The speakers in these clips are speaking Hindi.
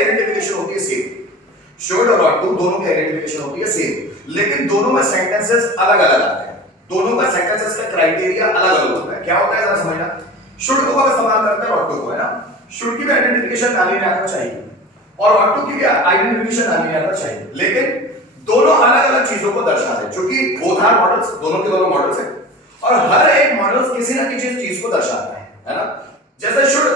आइडेंटिफिकेशन होती है सेम, शुड और ought to दोनों की आइडेंटिफिकेशन होती है सेम, लेकिन दोनों में सेंटेंसेस अलग अलग आते हैं, दोनों का सेंटेंसेस का क्राइटेरिया अलग अलग होता है। क्या होता है जरा समझना, शुड को हम इस्तेमाल करते हैं ought to को, है ना, शुड की भी आइडेंटिफिकेशन डाली में आना चाहिए और ought to की भी आइडेंटिफिकेशन डाली में आना चाहिए, लेकिन दोनों अलग अलग चीजों को दर्शाते हैं, क्योंकि बोथ आर मॉडल्स, दोनों के दोनों मॉडल्स हैं और हर एक मॉडल किसी ना किसी चीज को दर्शाता है ना। जैसे शुड,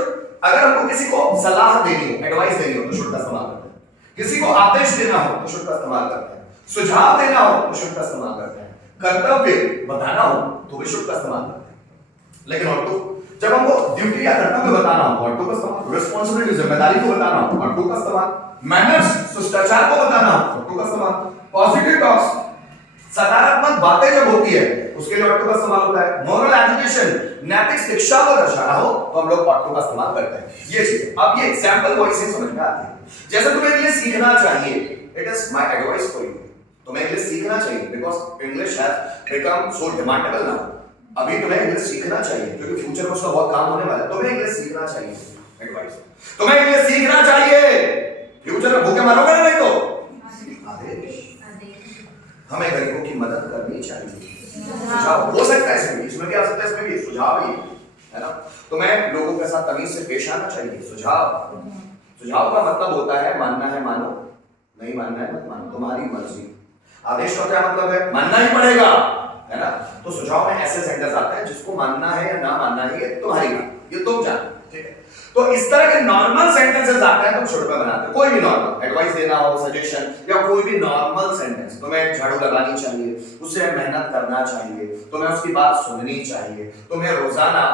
अगर हमको किसी को सलाह देनी हो, एडवाइस देनी हो तो शुड का इस्तेमाल करते हैं, किसी को आदेश देना हो तो शुड का इस्तेमाल करते हैं, सुझाव देना हो तो शुड का इस्तेमाल करते हैं, कर्तव्य बताना हो तो भी शुड का इस्तेमाल करते हैं। लेकिन ought to, जब हमको ड्यूटी या कर्तव्य बताना हो ought to का इस्तेमाल, रिस्पांसिबिलिटी जिम्मेदारी को बताना हो ought to का इस्तेमाल, मैनर्स शिष्टाचार को बताना हो ought to का इस्तेमाल, पॉजिटिव टॉक्स सकारात्मक बातें जब होती है उसके लिए ought to का इस्तेमाल होता है, मोरल एजुकेशन नैतिक शिक्षा को दर्शाना हो तो हम लोग ought to का इस्तेमाल करते हैं। ये चीज, अब ये एग्जांपल वॉइस से समझ में आती है। जैसे तुम्हें इंग्लिश सीखना चाहिए, it is my advice for you, तुम्हें इंग्लिश सीखना चाहिए because English has become so demandable now. अभी तुम्हें इंग्लिश सीखना चाहिए क्योंकि फ्यूचर में उसका बहुत काम होने वाला है, तुम्हें इंग्लिश सीखना चाहिए, एडवाइस, तुम्हें इंग्लिश सीखना चाहिए, फ्यूचर में भूखे मरोगे नहीं तो आदेश, हमें गरीबों की मदद करनी चाहिए, सुझाव हो सकता है, इसमें भी आ सकता है, इसमें भी सुझाव ही है ना, तुम्हें लोगों के साथ तमीज से पेश आना चाहिए, सुझाव, सुझाव का मतलब होता है मानना है मानो, नहीं मानना है मत मानो, तुम्हारी मर्जी। आदेश का क्या मतलब है, मानना ही पड़ेगा, है ना। तो सुझाव में ऐसे सेंटेंस आते हैं जिसको मानना है या ना मानना है ये तुम्हारी बात, ये तुम जानो, ठीक है। तो इस तरह के नॉर्मल सेंटेंसेस आते हैं तुम शुड में बनाते हो, कोई भी नॉर्मल एडवाइस देना हो, सजेशन या कोई भी नॉर्मल सेंटेंस, तुम्हें झाड़ू लगानी चाहिए, उसे मेहनत करना चाहिए, तुम्हें उसकी बात सुननी चाहिए, तुम्हें रोजाना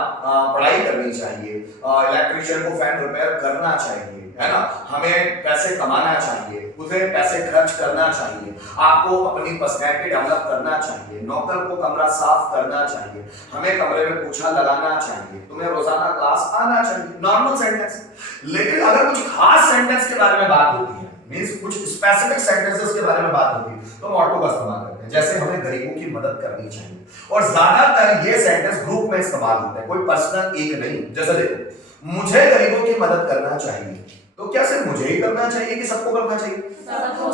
पढ़ाई करनी चाहिए, इलेक्ट्रिशियन को फैन रिपेयर करना चाहिए, है ना, हमें पैसे कमाना चाहिए, उसे पैसे खर्च करना चाहिए, आपको अपनी पर्सनैलिटी डेवलप करना चाहिए, नौकर को कमरा साफ करना चाहिए, हमें कमरे में पोछा लगाना चाहिए, तुम्हें रोजाना क्लास आना चाहिए, नॉर्मल सेंटेंस। लेकिन अगर कुछ खास सेंटेंस के बारे में बात होती है, मींस कुछ स्पेसिफिक सेंटेंसेस के बारे में बात होती है तो हम ought to का इस्तेमाल करते हैं। जैसे हमें गरीबों की मदद करनी चाहिए, और ज्यादातर ये सेंटेंस ग्रुप में इस्तेमाल होता है, कोई पर्सनल एक नहीं। जैसे देखो, मुझे गरीबों की मदद करना चाहिए, तो क्या सिर्फ मुझे ही करना चाहिए कि सबको करना चाहिए?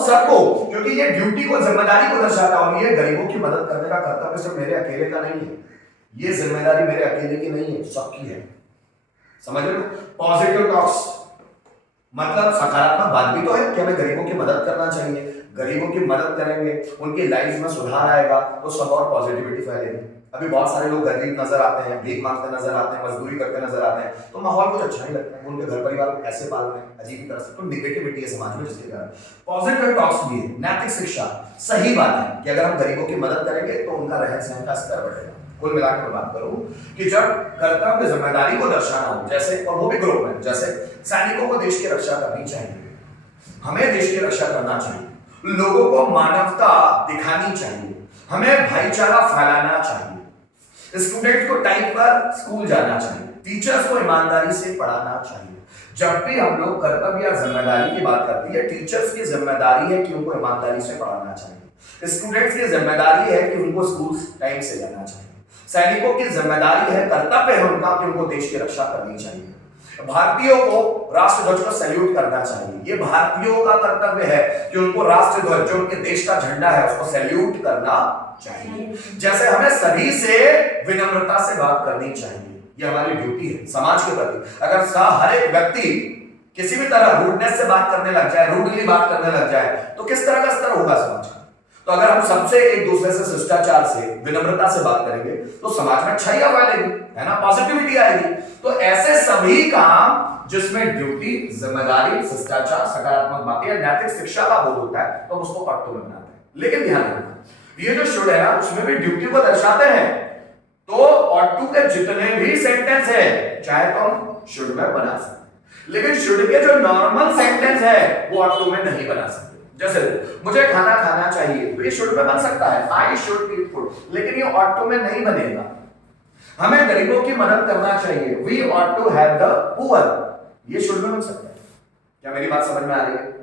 सबको, क्योंकि ये ड्यूटी को, जिम्मेदारी को दर्शाता है, और ये गरीबों की मदद करने का कर्तव्य सिर्फ मेरे अकेले का नहीं है, ये जिम्मेदारी मेरे अकेले की नहीं है, सबकी है, समझ रहे हो। पॉजिटिव टॉक्स मतलब सकारात्मक बात भी तो है कि हमें गरीबों की मदद करना चाहिए, गरीबों की मदद करेंगे उनकी लाइफ में सुधार आएगा तो सब और पॉजिटिविटी फैलेगी। अभी बहुत सारे लोग गरीब नजर आते हैं, भीख मांगते नजर आते हैं, मजदूरी करते नजर आते हैं, तो माहौल कुछ अच्छा नहीं लगता है, उनके घर परिवार को कैसे पाल रहे हैं अजीब तरह से, तो निगेटिविटी है समाज में, जिसके कारण पॉजिटिव टॉक्स भी है, नैतिक शिक्षा, सही बात है कि अगर हम गरीबों की मदद करेंगे तो उनका रहन सहन का स्तर बढ़ेगा। कुल मिलाकर मैं बात करूं कि जब कर्तव्य जिम्मेदारी को दर्शाना हो, जैसे, और वो भी ग्रुप में, जैसे सैनिकों को देश की रक्षा करनी चाहिए, हमें देश की रक्षा करना चाहिए, लोगों को मानवता दिखानी चाहिए, हमें भाईचारा फैलाना चाहिए, स्टूडेंट को टाइम पर स्कूल जाना चाहिए, टीचर्स को ईमानदारी से पढ़ाना चाहिए। जब भी हम लोग कर्तव्य या जिम्मेदारी की बात करती है, टीचर्स की जिम्मेदारी है कि उनको ईमानदारी से पढ़ाना चाहिए, स्टूडेंट्स की जिम्मेदारी है कि उनको स्कूल टाइम से जाना चाहिए, सैनिकों की जिम्मेदारी है, कर्तव्य है उनका कि उनको देश की रक्षा करनी चाहिए, भारतीयों को राष्ट्रध्वज को सैल्यूट करना चाहिए, ये भारतीयों का कर्तव्य है कि उनको राष्ट्रध्वज, जो उनके देश का झंडा है, उसको सैल्यूट करना चाहिए। जैसे हमें सभी से विनम्रता से बात करनी चाहिए, ये हमारी ड्यूटी है समाज के प्रति। अगर हर एक व्यक्ति किसी भी तरह रूडनेस से बात करने लग जाए, रूडली बात करने लग जाए, तो किस तरह का स्तर होगा समाज का। तो अगर हम सबसे एक दूसरे से शिष्टाचार से, विनम्रता से बात करेंगे तो समाज में अच्छाइयां फैलेगी, है ना, पॉजिटिविटी आएगी। तो ऐसे सभी काम जिसमें ड्यूटी, जिम्मेदारी, शिष्टाचार, सकारात्मक बातें या नैतिक शिक्षा का बोध होता है तो उसको ought to में बनाते हैं। लेकिन ध्यान रखना, ये जो शुड है ना, उसमें भी ड्यूटी को दर्शाते हैं, तो ought to के जितने भी सेंटेंस है चाहे तो हम शुड में बना सकते, लेकिन शुड के जो नॉर्मल सेंटेंस है वो ought to में नहीं बना सकते। जैसे मुझे खाना खाना चाहिए, तो ये शुड में बन सकता है, आई शुड ईट फूड, लेकिन ये ought to में नहीं बनेगा। हमें गरीबों की मदद करना चाहिए, we ought to help the poor, ये शुड में बन सकता है। क्या मेरी बात समझ में आ रही है?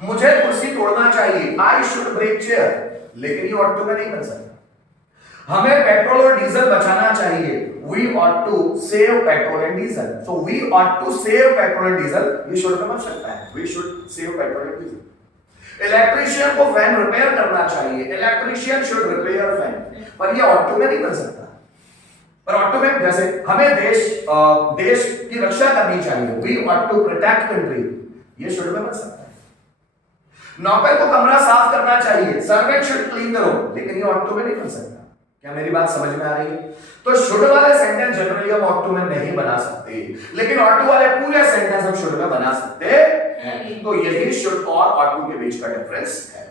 मुझे कुर्सी तोड़ना चाहिए, आई शुड ब्रेक चेयर, लेकिन ये ought to में नहीं बन सकता। हमें पेट्रोल और डीजल बचाना चाहिए, we ought to save petrol and diesel. So we ought to save petrol and diesel, ये शुड में बन सकता है, we should save petrol and diesel. Electrician को फैन रिपेयर करना चाहिए, इलेक्ट्रीशियन शुड रिपेयर फैन, पर ये ऑटो में नहीं कर सकता। पर ऑटो में जैसे हमें देश की रक्षा करनी चाहिए, we ought to protect country, ये शुड में बन सकता है। नौकर को कमरा साफ करना चाहिए, servant should clean the room, लेकिन ये ऑटो में नहीं बन सकता। क्या मेरी बात समझ में आ रही है? तो शुड वाले सेंटेंस जनरली हम ऑटो में नहीं बना सकते, लेकिन ऑटो वाले पूरे सेंटेंस हम शुड में बना सकते हैं। तो यही शुड और ऑटो के बीच का डिफरेंस है।